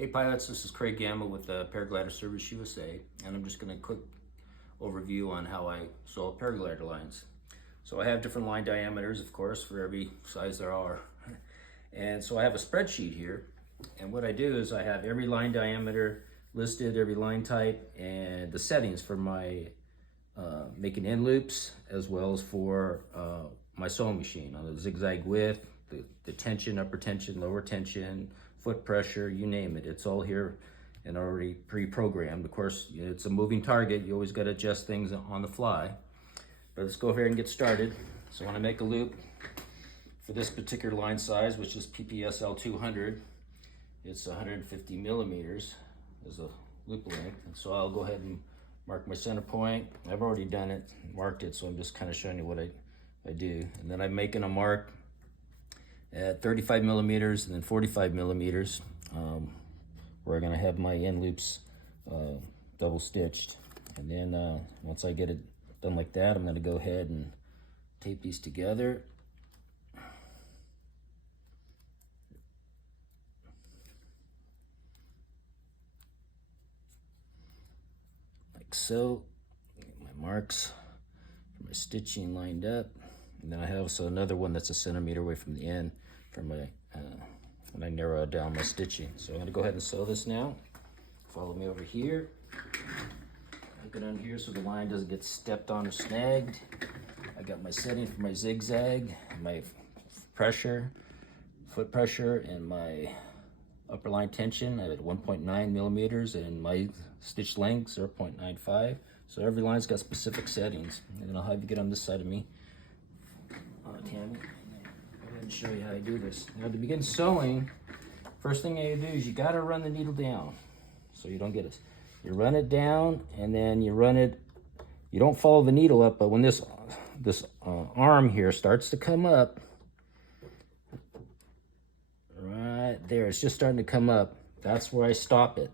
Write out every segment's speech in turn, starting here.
Hey pilots, this is Craig Gamble with Paraglider Service USA, and I'm just going to quick overview on how I sew paraglider lines. So I have different line diameters, of course, for every size there are. And so I have a spreadsheet here, and what I do is I have every line diameter listed, every line type, and the settings for my making end loops, as well as for my sewing machine on the zigzag width, the tension, upper tension, lower tension, foot pressure, you name it. It's all here and already pre-programmed. Of course, it's a moving target. You always got to adjust things on the fly. But let's go over here and get started. So when I make a loop for this particular line size, which is PPSL 200, it's 150 millimeters as a loop length. And so I'll go ahead and mark my center point. I've already done it, marked it, so I'm just kind of showing you what I do. And then I'm making a mark at 35 millimeters and then 45 millimeters, where I'm gonna have my end loops double stitched. And then once I get it done like that, I'm gonna go ahead and tape these together. Like so. Get my marks for my stitching lined up. And then I have also another one that's a centimeter away from the end for my, when I narrow down my stitching. So I'm gonna go ahead and sew this now. Follow me over here. Hook it on here so the line doesn't get stepped on or snagged. I got my setting for my zigzag, my pressure, foot pressure, and my upper line tension. I have 1.9 millimeters and my stitch length 0.95. So every line's got specific settings. And then I'll have you get on this side of me. Tammy, go ahead and show you how I do this. Now to begin sewing, first thing you do is you got to run the needle down so you don't get it. You run it down and then you run it, you don't follow the needle up, but when this arm here starts to come up, right there, it's just starting to come up, that's where I stop it.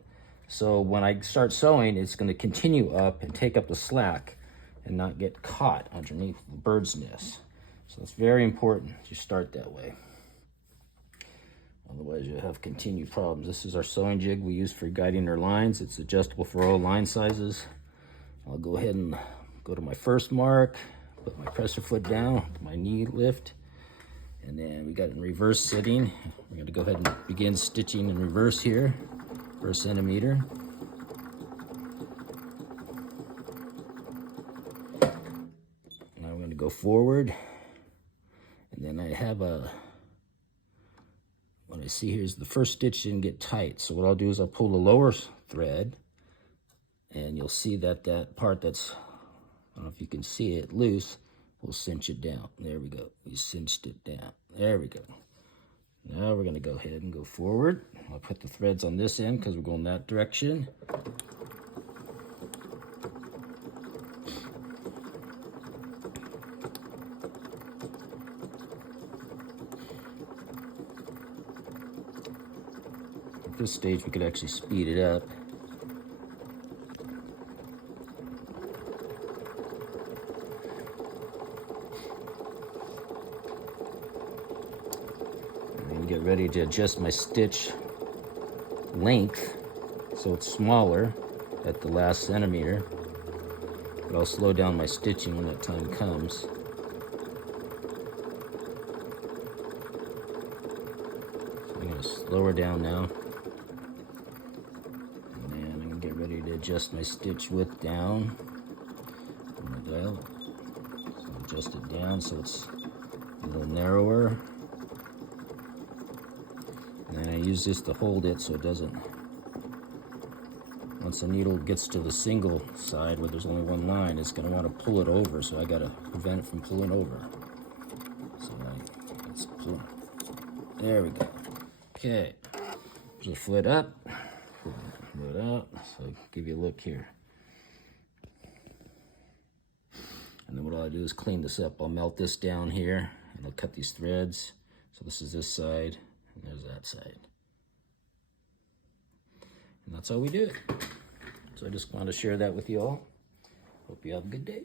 So when I start sewing, it's going to continue up and take up the slack and not get caught underneath the bird's nest. So it's very important you start that way. Otherwise you'll have continued problems. This is our sewing jig we use for guiding our lines. It's adjustable for all line sizes. I'll go ahead and go to my first mark, put my presser foot down, my knee lift, and then we got it in reverse sitting. We're going to go ahead and begin stitching in reverse here for a centimeter. Now we're going to go forward. And then I have what I see here is the first stitch didn't get tight. So what I'll do is I'll pull the lower thread, and you'll see that that part that's, I don't know if you can see it, loose, we'll cinch it down. There we go. We cinched it down. There we go. Now we're going to go ahead and go forward. I'll put the threads on this end because we're going that direction. At this stage, we could actually speed it up. And then get ready to adjust my stitch length so it's smaller at the last centimeter. But I'll slow down my stitching when that time comes. So I'm going to slow her down now. Ready to adjust my stitch width down on the dial. So adjust it down so it's a little narrower. And then I use this to hold it so it doesn't, once the needle gets to the single side where there's only one line, it's going to want to pull it over, so I got to prevent it from pulling over. So let's pull. There we go. Okay, just foot up. It out, so I'll give you a look here. And then what I'll do is clean this up. I'll melt this down here, and I'll cut these threads. So this is this side, and there's that side. And that's how we do it. So I just want to share that with you all. Hope you have a good day.